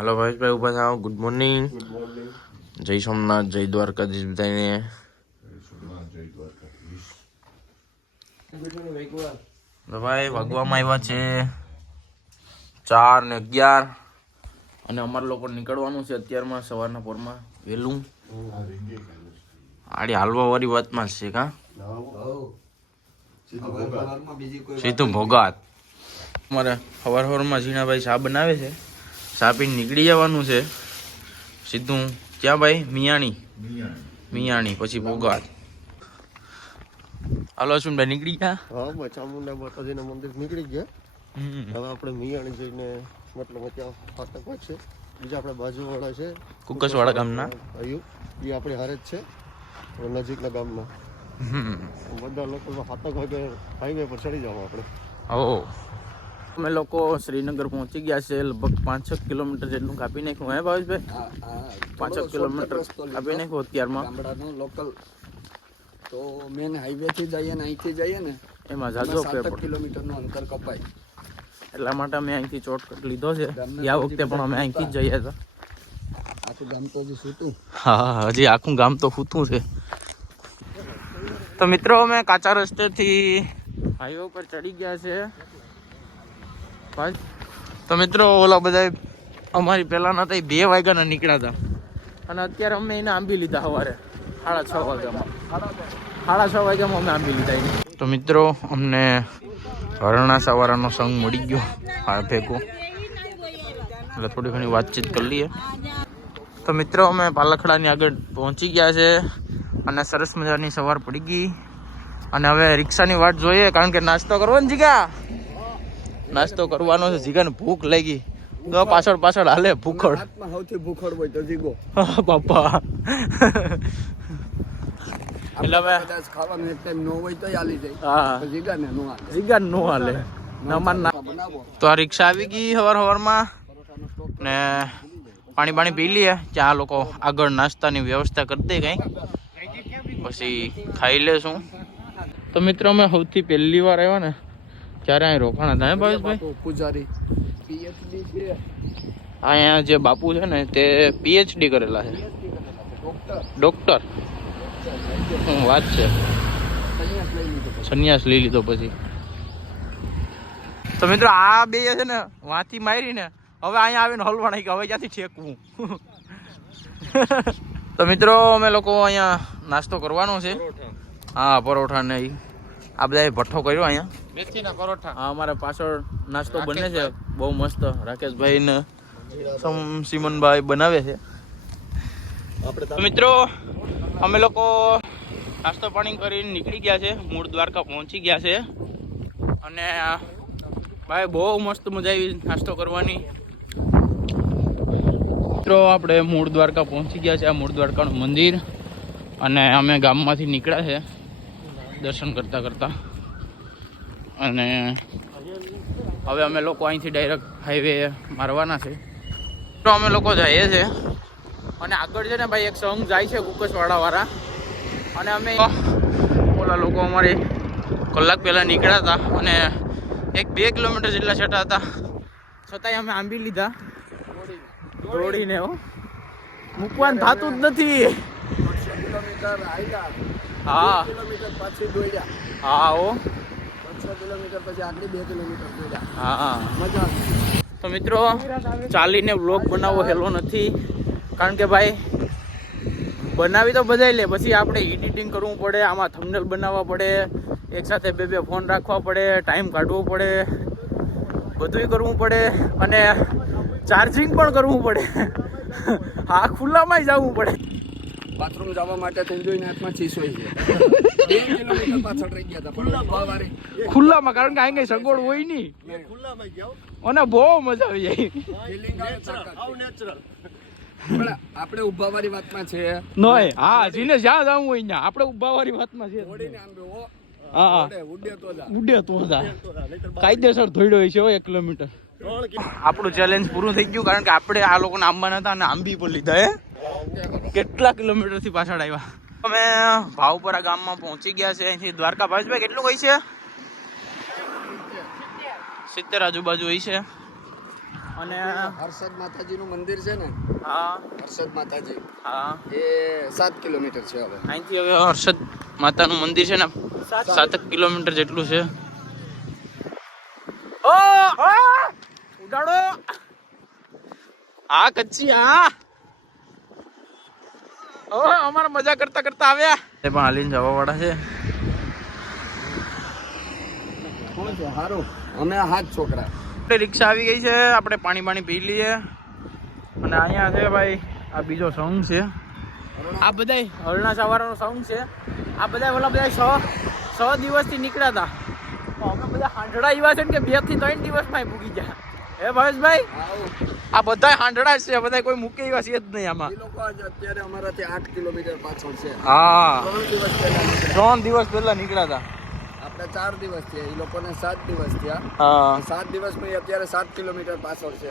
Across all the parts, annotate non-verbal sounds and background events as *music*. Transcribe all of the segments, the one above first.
હાલો ભાઈ ઊભા થાવ ગુડ મોર્નિંગ જય સોમનાથ જય દ્વારકાધીશ. બધાને ભાઈ વાગવામાં આવ્યા છે ચાર ને અગિયાર. અને અમારે લોકો નીકળવાનું છે અત્યારમાં સવારના પોરમાં વહેલું. આડી હાલવા વાળી વાતમાં છે કા? સીધું ભોગાત. અમારે સવાર સવારમાં ઝીણાભાઈ ચા બનાવે છે. ચા નીકળી જવાનું છે. સીધું ક્યાં ભાઈ? મિયાણી. મિયાણી. મિયાણી પછી ભોગાત હાલો અશ્વિનભાઈ નીકળી ગયા? હા ભાઈ ચામુંડા માતાજીના મંદિર નીકળી ગયા. હવે આપણે મિયાણી જઈને મતલબ ત્યાં ફાટક છે. બીજા આપણે બાજુવાળા છે. કુકસવાડા ગામના? અયું એ આપણે હારે જ છે. નજીકના ગામના. બધા લોકો ફાટક વાગે હાઈવે પર ચડી જાવ આપણે. ઓ અમે લોકો શ્રીનગર પહોંચી ગયા છે લગભગ પાંચ છ કિલોમીટર જેટલું કાપી નાખ્યું હે ભાવેશભાઈ પાંચ છ કિલોમીટર કાપી નાખ્યું અત્યારમાં ગામડાનું લોકલ તો મેન હાઈવે થી જઈએ ને અહીંથી જઈએ ને એમાં એમાં જાજો સાત પેપર કિલોમીટરનું અંતર કપાય એટલા માટે અમે અહીંથી શોર્ટકટ લીધો છે આ વખતે પણ અમે અહીંથી જ જઈએ હતા આખું ગામ તો હજી સૂતું હા હજી આખું ગામ તો ફૂતું છે તો મિત્રો અમે કાચા રસ્તેથી હાઈવે ઉપર ચડી ગયા છે ભાઈ. તો મિત્રો, ઓલા બધા અમારી પહેલાંના તો બે વાગ્યાના નીકળ્યા હતા અને અત્યારે અમે એને આંબી લીધા સવારે. સાડા છ વાગ્યામાં. સાડા છ વાગ્યામાં અમે આંબી લીધા એને. તો મિત્રો, અમને હરણા સવારાનો સંગ મળી ગયો હાડ ફેંકો એટલે થોડી ઘણી વાતચીત કરી લઈએ. તો મિત્રો, અમે પાલખડાની આગળ પહોંચી ગયા છે અને સરસ મજાની સવાર પડી ગઈ. અને હવે રિક્ષાની વાટ જોઈએ, કારણ કે નાસ્તો કરવો ને જીગા? નાસ્તો કરવાનો છે જીગાને ભૂખ લાગી. ગયો પાછળ પાછળ હાલે ભૂખડ. સૌથી ભૂખડ હોય તો જીગો. હા, બાપા. એટલે અમે ખાવાનું એક ટાઈમ નો હોય તો હાલી જાય. હા. જીગા ને નો હાલે. જીગા નો. હાલે તો આ રિક્ષા આવી ગઈ હવાર સવારમાં ને પાણી પાણી પી લઈએ. આ લોકો આગળ નાસ્તાની વ્યવસ્થા કરી દે કંઈક પછી ખાઈ લેશું. તો મિત્રો અમે સૌથી પહેલી વાર આવ્યા ને ત્યારે અહીં રોકાણા હતા ભાવેશભાઈ? પૂજારી. પીએચડી છે. અહીંયા જે બાપુ છે ને તે પીએચડી કરેલા છે. ડોક્ટર શું વાત છે. સંન્યાસ લઈ લીધો પછી. તો મિત્રો આ બે છે ને વાંચી મારી ને હવે અહીંયા આવીને હલવા કે હવે ક્યાંથી ઠેકવું? *laughs* તો મિત્રો અમે લોકો અહીંયા નાસ્તો કરવાનો છે. હા પરોઠા ને આ બધા ભઠ્ઠો કર્યો અહીંયા. મેથીના પરોઠા. હા અમારે પાછળ નાસ્તો બને છે. બહુ મસ્ત રાકેશભાઈ ને સિમનભાઈ બનાવે છે. મિત્રો અમે લોકો નાસ્તો પાણી કરીને નીકળી ગયા છે. મૂળ દ્વારકા પહોંચી ગયા છે. અને ભાઈ બહુ મસ્ત મજા આવી નાસ્તો કરવાની. મિત્રો આપણે મૂળ દ્વારકા પહોંચી ગયા છે. આ મૂળ દ્વારકાનું મંદિર. અને અમે ગામમાંથી નીકળ્યા છે દર્શન કરતાં કરતા. અને હવે અમે લોકો અહીંથી ડાયરેક્ટ હાઈવે મારવાના છે. તો અમે લોકો જઈએ છીએ. અને આગળ છે ને ભાઈ એક સંઘ જાય છે કુકસવાડા વાળા અને અમે ઓલા લોકો અમારે કલાક પહેલાં નીકળ્યા હતા અને એક બે કિલોમીટર જેટલા છટા હતા. છતાંય અમે આંબી લીધા. દોડીને હો. મૂકવાનું થતું જ નથી. કિલોમીટર આયલા. હા. કિલોમીટર પાછી દોડ્યા. હા ઓ પાંચસો કિલોમીટર પછી આગળ બે કિલોમીટર હા મજા તો મિત્રો ચાલીને વ્લોગ બનાવવો હેલો નથી. કારણ કે ભાઈ બનાવી તો બધાય લે પછી આપણે એડિટિંગ કરવું પડે આમાં થંબનેલ બનાવવા પડે એકસાથે બે બે ફોન રાખવા પડે ટાઈમ કાઢવો પડે બધુંય કરવું પડે અને ચાર્જિંગ પણ કરવું પડે. હા ખુલ્લામાંય જવું પડે. બાથરૂમ જવા માટે કુંજોઈ જોઈને હાથમાં છે. *laughs* બે કિલોમીટર પાછળ રહી ગયા હતા પણ ઊભા ખુલ્લામાં કારણ કે કઈ સગવડ હોય નહીં. અને બહુ મજા આવી જાય. આપણે ઊભા વાળી વાતમાં છે. નોય હા જીને જ્યાં જવું હોય ત્યાં. આપણે ઊભા વાળી વાતમાં છે. હા ઉડે તો જા. ઉડે તો જા. કાયદેસર થોડ્યો હોય છે હો એક કિલોમીટર. આપણું ચેલેન્જ પૂરું થઈ ગયું કારણ કે આપણે આ લોકોને આંબાના હતા અને આંબી પણ લીધા હે? કેટલા કિલોમીટરથી પાછળ આવ્યા? અમે ભાવપરા ગામમાં પહોંચી ગયા છે. અહીંથી દ્વારકા ભાવેશભાઈ કેટલું હોય છે? સિત્તેર આજુબાજુ હોય છે. અને હર્ષદ માતાજીનું મંદિર છે ને? હા. હર્ષદ માતાજી. હા. એ સાત કિલોમીટર છે હવે. અહીંથી હવે હર્ષદ માતાનું મંદિર છે ને સાતક કિલોમીટર જેટલું છે. ઓ! ઉડાડો! આ કચ્છી ઓ અમારા મજા કરતા કરતા આવ્યા. એ પણ હાલીને જવા વાળા છે. કોણ છે? સારું અમે હાથ છોકરા. આપણે રિક્ષા આવી ગઈ છે આપણે પાણી પાણી પી લઈએ. અને અહીંયા છે ભાઈ આ બીજો સોંગ છે. આ બધાય હરણા સવારનો સોંગ છે. આ બધા ઓલા બધા સો સો દિવસથી નીકળ્યા હતા અમે બધા હાંડડા એવા છે ને કે બેથી ત્રણ દિવસમાં પૂગી ગયા. હે ભાવેશભાઈ? આ બધા હાંડડા જ છે બધા કોઈ મૂકે એવા છે જ નહીં આમાં. અત્યારે અમારાથી આઠ કિલોમીટર પાછળ છે. હા. ત્રણ દિવસ પહેલા નીકળ્યા. ત્રણ દિવસ પહેલા નીકળ્યા હતા આપણે ચાર દિવસ થયા એ લોકોને સાત દિવસ થયા. હા. સાત દિવસ પછી અત્યારે સાત કિલોમીટર પાછળ છે.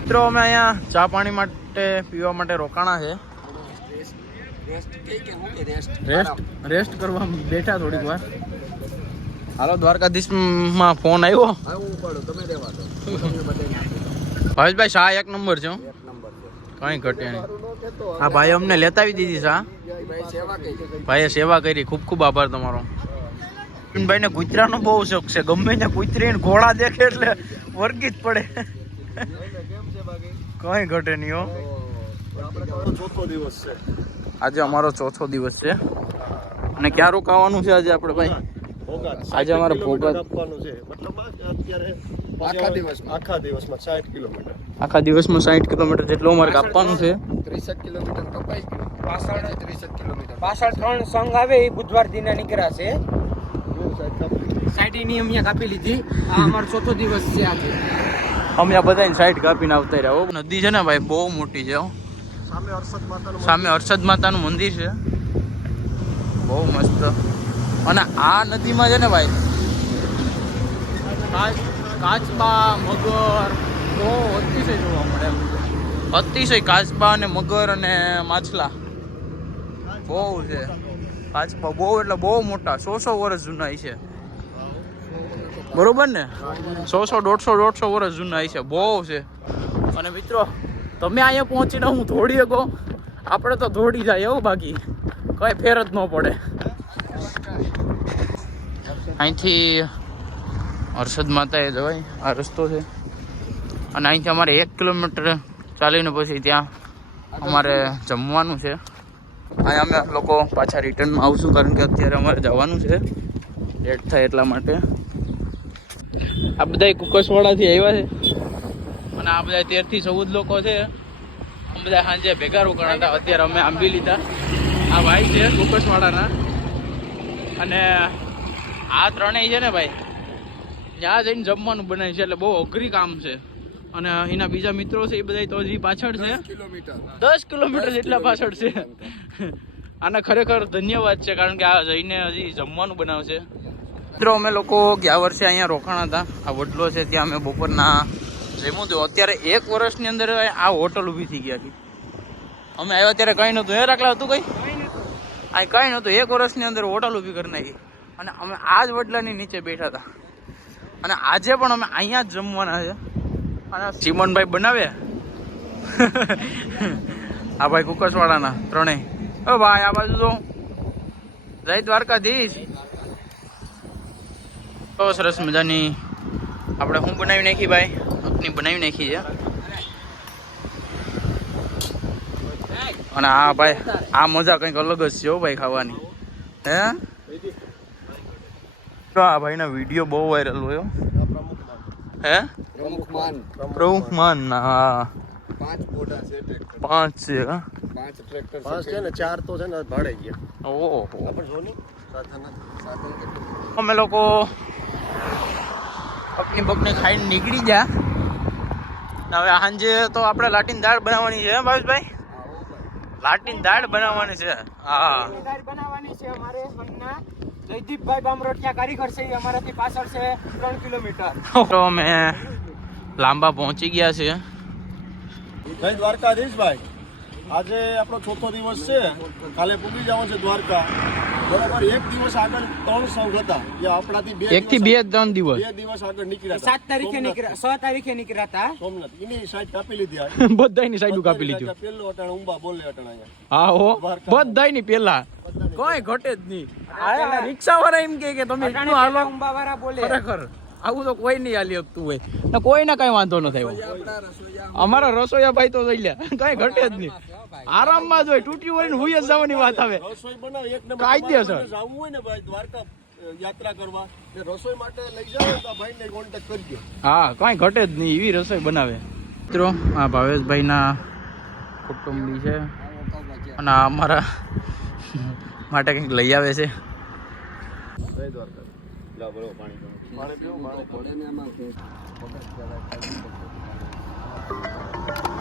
મિત્રો અમે અહીંયા ચા પાણી માટે પીવા માટે રોકાણા છે. Rest rest? કરવા બેઠા થોડીક વાર. હાલો દ્વારકાધીશમાં ફોન આવ્યો. તમે રહેવા દો. હું તમને બધાને ભાવેશભાઈ શાહ એક નંબર છે હો. એક નંબર છે. કઈ ઘટે નહીં. હા ભાઈ અમને લેતા આવી દીધી શાહ ભાઈએ સેવા કરી. ખૂબ ખૂબ આભાર તમારો. ભાઈ ને કૂતરાનો બહુ શોખ છે. ગમે ને કૂતરીને ઘોડા દેખે એટલે વર્ગી જ પડે. કઈ ઘટે નહીં હો. ચોથો દિવસ છે આજે અમારો ચોથો દિવસ છે. અને ક્યાં રોકાવાનું છે આજે આપણે ભાઈ? આજે અમારે ભોગાત- આપવાનું છે. મતલબ અત્યારે આખા દિવસમાં? આખા દિવસમાં સાઠ કિલોમીટર. આખા દિવસમાં સાઠ કિલોમીટર જેટલું અમારે કાપવાનું છે. ત્રીસેક કિલોમીટર કપાઈ ગયું. પાછળ ત્રીસેક કિલોમીટર. પાછળ ત્રણ સંઘ આવે એ બુધવાર દિને નીકળ્યા છે. સાઈડની અમે કાપી લીધી. આ અમારો ચોથો દિવસ છે આજે. અમે આ બધાને સાઈડ કાપીને આવતા રહ્યા હો. નદી છે ને ભાઈ બહુ મોટી છે હો. સામે હર્ષદ માતાનું સામે હર્ષદ માતાનું મંદિર છે. બહુ મસ્ત. અને આ નદીમાં છે ને ભાઈ કાચબા, મગર બહુ અતિશય જોવા મળે. અતિશય કાચબા અને મગર અને માછલા. બહુ છે. કાચબા બહુ એટલે બહુ મોટા. સો સો વર્ષ જૂના છે બરોબર ને? સો સો, દોઢસો દોઢસો વર્ષ જૂના છે બહુ છે. અને મિત્રો, તમે અહીંયા પહોંચીને હું ધોડી શકો. આપણે તો ધોડી જાય એવું બાકી. કઈ ફેર જ ન પડે. અહીંથી હર્ષદ માતાએ જવાય આ રસ્તો છે. અને અહીંથી અમારે એક કિલોમીટર ચાલીને પછી ત્યાં અમારે જમવાનું છે. અહીંયા અમે લોકો પાછા રિટર્નમાં આવશું કારણ કે અત્યારે અમારે જવાનું છે. લેટ થાય એટલા માટે. આ બધા કુકસવાડાથી આવ્યા છે. અને આ બધા તેરથી ચૌદ લોકો છે. અમે બધા સાંજે ભેગા રોકાણા હતા. અત્યારે અમે આંબી લીધા. આ ભાઈ છે કુકસવાડાના અને આ ત્રણેય છે ને ભાઈ? ત્યાં જઈને જમવાનું બનાવે છે એટલે બહુ અઘરી કામ છે. અને એના બીજા મિત્રો છે એ બધા તો હજી પાછળ છે. કિલોમીટર. દસ કિલોમીટર જેટલા પાછળ છે. આના ખરેખર ધન્યવાદ છે કારણ કે આ જઈને હજી જમવાનું બનાવશે. મિત્રો અમે લોકો ગયા વર્ષે અહીંયા રોકાણા હતા. આ વડલો છે ત્યાં અમે બપોરના જમ્યું હતું. અત્યારે એક વર્ષની અંદર આ હોટલ ઊભી થઈ ગઈ હતી અમે આવ્યા ત્યારે કંઈ નહોતું. એ રાખલા હતું કંઈ? આ કંઈ નહોતું. એક વર્ષની અંદર હોટલ ઊભી કરી નાખી. અને અમે આ જ વડલાની નીચે બેઠા હતા. અને આજે પણ અમે અહીંયા જ જમવાના છે. અને ચીમનભાઈ બનાવે? આ ભાઈ કુકસવાળાના ત્રણેય. ઓ ભાઈ આ બાજુ તો જય દ્વારકાધીશ. તો સરસ મજાની આપણે હું બનાવી નાખી ભાઈ? અગ્નિ બનાવી નાખી છે. અને આ ભાઈ આ મજા કંઈક અલગ જ છે હો ભાઈ ખાવાની. હે? તો આ ભાઈના વીડિયો બહુ વાયરલ હોય હો. હે? પ્રમુખમાન. પ્રમુખમાન હા. પાંચ મોટા છે ટ્રેક્ટર પાંચ છે હા. પાંચ ટ્રેક્ટર પાંચ છે. ને ચાર તો છે ને ભાડે ગયા. ઓહો. આપણે જો અમે લોકો પકની બકની ખાઈને નીકળી ગયા. હવે સાંજે તો આપણે લાટીન દાળ બનાવવાની છે હે ભાવેશભાઈ? લાટીન દાળ બનાવવાની છે હા. દાળ બનાવવાની છે અમારે સંઘના બામરોટ ત્યાં કારીગર છે એ અમારાથી પાછળ છે ત્રણ કિલોમીટર. તો અમે લાંબા પહોંચી ગયા છે જય દ્વારકાધીશ ભાઈ આજે આપણો ચોથો દિવસ છે. કાલે પૂગી જવાનું છે દ્વારકા. બરાબર એક દિવસ આગળ ત્રણ સંઘ હતા. એ આપણાથી બે એક થી બે ત્રણ દિવસ. બે દિવસ આગળ નીકળ્યા સાત તારીખે નીકળ્યા છ તારીખે નીકળ્યા હતા? સોમનાથ. એની સાઈડ કાપી લીધી *laughs* બધાની સાઈડ કાપી લીધું. પેલું અટાણે ઉંબા બોલે અટાણે. હા હો. બધાની પેલા કોઈ ઘટે જ નહીં. રિક્ષા વાળા એમ કે કે તમે હાલો. પેલા ઉંબાવાળા બોલે. ખરેખર. આવું તો કોઈ નહીં હાલી શકતું હોય. ને કોઈને કઈ વાંધો ન થાય અમારા રસોઈયા ભાઈ તો જોઈ લે કઈ ઘટે જ નહીં. આરામમાં જ હોય તૂટ્યું હોય ને હુઈ જ જવાની વાત આવે. કાયદેસર. જવું હોય ને ભાઈ દ્વારકા યાત્રા કરવા રસોઈ માટે લઈ જાઓ તો ભાઈને કોન્ટેક્ટ કરજો. હા કઈ ઘટે જ નહીં એવી રસોઈ બનાવે. મિત્રો આ ભાવેશભાઈના કુટુંબી છે. અને આ અમારા માટે કંઈક લઈ આવે છે. એમાં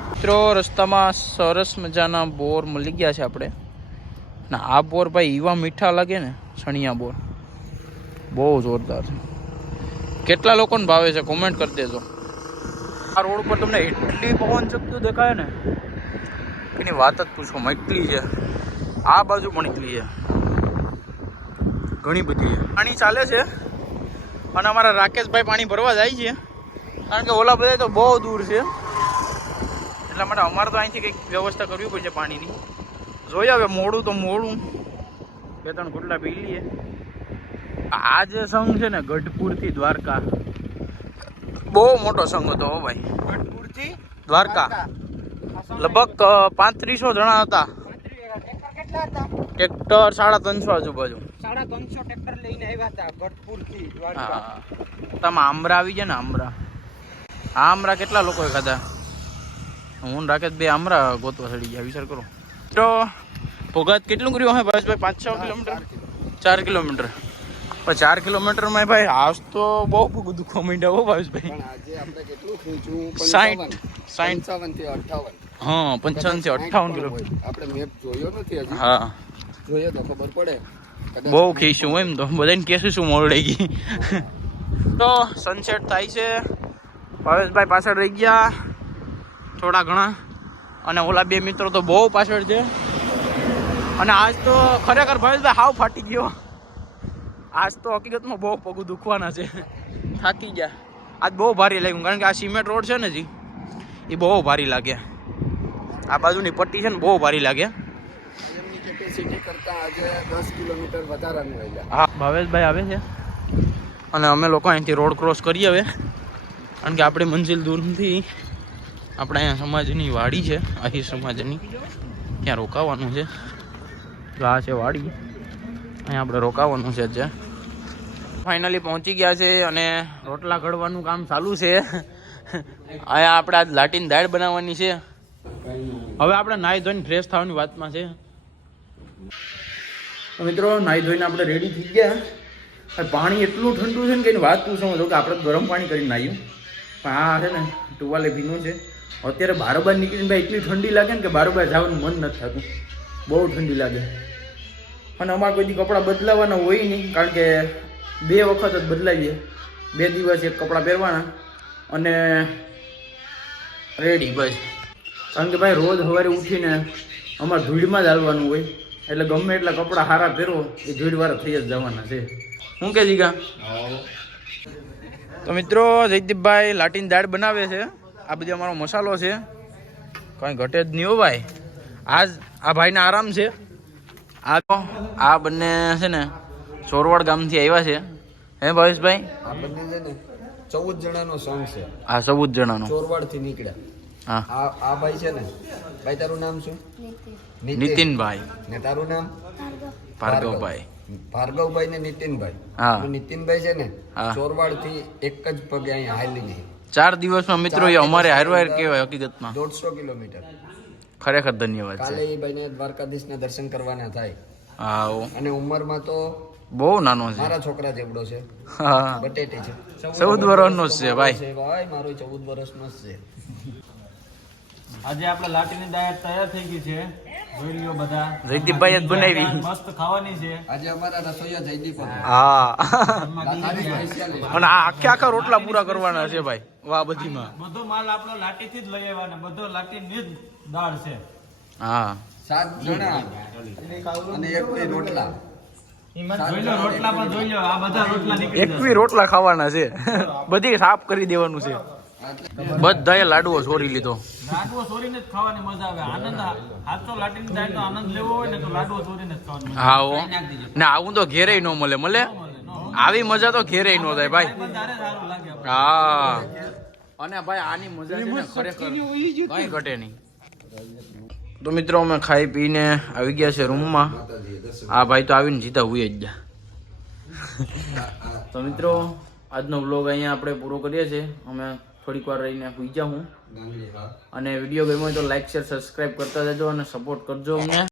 મિત્રો, રસ્તામાં સરસ મજાના બોર મળી ગયા છે આપણે. ના, આ બોર ભાઈ એવા મીઠા લાગે ને, સણિયા બોર. બહુ જોરદાર છે. કેટલા લોકોને ભાવે છે કોમેન્ટ કરી દેજો. આ રોડ પર તમને એટલી પવન ચકતું દેખાય ને, એની વાત જ પૂછો એટલી છે. આ બાજુ પણ એટલી છે. ઘણી બધી છે. પાણી ચાલે છે? અને અમારા રાકેશભાઈ પાણી ભરવા જાય છે. કારણ કે ઓલા બધા તો બહુ દૂર છે. એટલા માટે અમારે તો અહીંથી કંઈક વ્યવસ્થા કરવી પડશે પાણીની. જોઈએ હવે મોડું તો મોડું. બે ત્રણ ઘૂંટલા પી લઈએ. આ જે સંઘ છે ને ગઢપુરથી દ્વારકા. બહુ મોટો સંઘ હતો હો ભાઈ. ગઢપુરથી દ્વારકા. લગભગ પાંત્રીસો જણા હતા. ટ્રેક્ટર હતા. ટ્રેક્ટર સાડા ત્રણસો આજુબાજુ. સાડા ત્રણસો ટ્રેક્ટર લઈને આવ્યા હતા તમે આમરા આવી ગયા ને આમરા. આમરા કેટલા લોકોએ ખાધા હું રાકેશ બે આમરા ગોતવા સડી ગયા વિચાર કરો. તો ભોગાત કેટલું કર્યું હે ભાઈ પાંચ છ કિલોમીટર? ચાર કિલોમીટર. પણ ચાર કિલોમીટરમાં ભાઈ આજ તો બહુ દુખવા માંડ્યા હો ભાવેશભાઈ. સાઠ સાઠ પંચાવન. થી અઠાવન હા પંચાવનથી અઠ્ઠાવન કિલોમીટર આપણે મેપ જોયો નથી હા. જોયો તો ખબર પડે. બહુ ખીશ હું એમ તો. બધાને કહેશું શું મોરડાઈ ગઈ તો સનસેટ થાય છે. ભાવેશભાઈ પાછળ રહી ગયા. થોડા ઘણા. અને ઓલા બે મિત્રો તો બહુ પાછળ છે. અને આજ તો ખરેખર ભાવેશભાઈ હાવ ફાટી ગયો. આજ તો હકીકતમાં બહુ પગું દુખવાના છે. થાકી ગયા. આજ બહુ ભારી લાગ્યું. કારણ કે આ સિમેન્ટ રોડ છે ને જી એ બહુ ભારી લાગે. આ બાજુની પટ્ટી છે ને બહુ ભારી લાગે. કેપેસિટી કરતા આજે દસ કિલોમીટર વધારાનું આવ્યા હા. ભાવેશભાઈ આવે છે? અને અમે લોકો અહીંથી રોડ ક્રોસ કરીએ હવે. કારણ કે આપણી મંજિલ દૂર નથી આપણે અહીંયા સમાજની વાડી છે આહિર સમાજની. ત્યાં રોકાવાનું છે. આ છે વાડી. અહીંયા આપણે રોકાવાનું છે જે ફાઇનલી પહોંચી ગયા છે અને રોટલા ઘડવાનું કામ ચાલુ છે. અહીંયા આપણે આજ લાટીન દાળ બનાવવાની છે. હવે આપણે નાહી ધોઈને ફ્રેશ થવાની વાતમાં છે. મિત્રો નાહી ધોઈને આપણે રેડી થઈ ગયા. પાણી એટલું ઠંડુ છે ને કે એની વાત પૂછો જો કે આપણે ગરમ પાણી કરીને નાહ્યું પણ આ છે ને ટુવાલે ભીનું છે. અત્યારે બારોબાર નીકળીને ભાઈ એટલી ઠંડી લાગે ને કે બારોબાર જવાનું મન નથી થતું. બહુ ઠંડી લાગે. અને અમારે કોઈથી કપડાં બદલાવાના હોય નહીં કારણ કે બે વખત જ બદલાવીએ. બે દિવસ એક કપડાં પહેરવાના અને રેડી બસ કારણ કે ભાઈ રોજ સવારે ઉઠીને અમારે ધૂળમાં જ હાલવાનું હોય. એટલે ગમે એટલા કપડાં સારા પહેરો એ ધૂળવાળા થઈ જ જવાના છે. શું કે જીગા? તો મિત્રો જયદીપભાઈ લાટીની દાળ બનાવે છે. આ બધી અમારો મસાલો છે. કાંઈ ઘટે જ નહીં હો ભાઈ. આજ આ ભાઈને આરામ છે. આ તો આ બંને છે ને ચોરવાડ ગામથી આવ્યા છે. હે ભાવેશભાઈ? આ બંને છે ને ચૌદ જણાનો સંઘ છે. આ ચૌદ જણાનો. ચોરવાડથી નીકળ્યા. હા. આ આ ભાઈ છે ને. ભાઈ તારું નામ શું? નીતિનભાઈ. ને તારું નામ? ભાર્ગવભાઈ. ભાર્ગવભાઈ ને નીતિનભાઈ. હા. નીતિનભાઈ છે ને ચોરવાડથી એક જ પગે અહીંયા હાલી ગઈ. ચાર દિવસમાં મિત્રો એ અમારે હારવાર કહેવાય હકીકતમાં. દોઢસો કિલોમીટર. ખરેખર ધન્યવાદ કાલે એ ભાઈને દ્વારકાધીશ ના દર્શન કરવાના થાય. હા અને ઉંમરમાં તો બહુ નાનો છે. મારા છોકરા જેવડો છે. હા. બટેટી છે. ચૌદ વર્ષનો જ છે ભાઈ. ભાઈ. મારો ચૌદ વર્ષનો જ છે. આજે આપણે લાટીની ડાયટ તૈયાર થઈ ગઈ છે. જયદીપભાઈ જ બનાવી. મસ્ત ખાવાની છે. આજે અમારા રસોઈયા જયદીપ હા. લાખાની special છે. અને આ આખે આખા રોટલા પૂરા કરવાના છે ભાઈ. વાહ બધીમાં. બધો માલ આપણો લાટીથી જ લઈ આવ્યા ને બધો લાટીની જ દાળ છે. હા. સાત જણા અને એક રોટલા. એમાં જોઈ લો રોટલા પણ જોઈ લો. આ બધા રોટલા એકવી રોટલા ખાવાના છે. બધી સાફ કરી દેવાનું છે. બધાએ લાડવો ચોરી લીધો. લાડવો ચોરીને જ ખાવાની મજા આવે. આનંદ હાથો લાટીને જાય તો આનંદ લેવો હોય ને તો લાડવો ચોરીને જ ખાવાની હા હો. ને આવું તો ઘેરે ન મળે. મળે? આવી મજા તો ઘેરે ન થાય ભાઈ. હા. અને ભાઈ આની મજા છે ને ખરેખર કઈ ઘટે નહીં. તો મિત્રો અમે ખાઈ પીને આવી ગયા છે રૂમમાં. આ ભાઈ તો આવીને જીતા હોય જ ગયા *laughs* તો મિત્રો આજનો વ્લોગ અહીંયા આપણે પૂરો કરીએ છીએ. અમે થોડીક વાર રહીને હુઈ જાઉં. અને વીડિયો ગમ્યો હોય તો લાઈક શેર સબસ્ક્રાઇબ કરતા જજો અને સપોર્ટ કરજો અમને.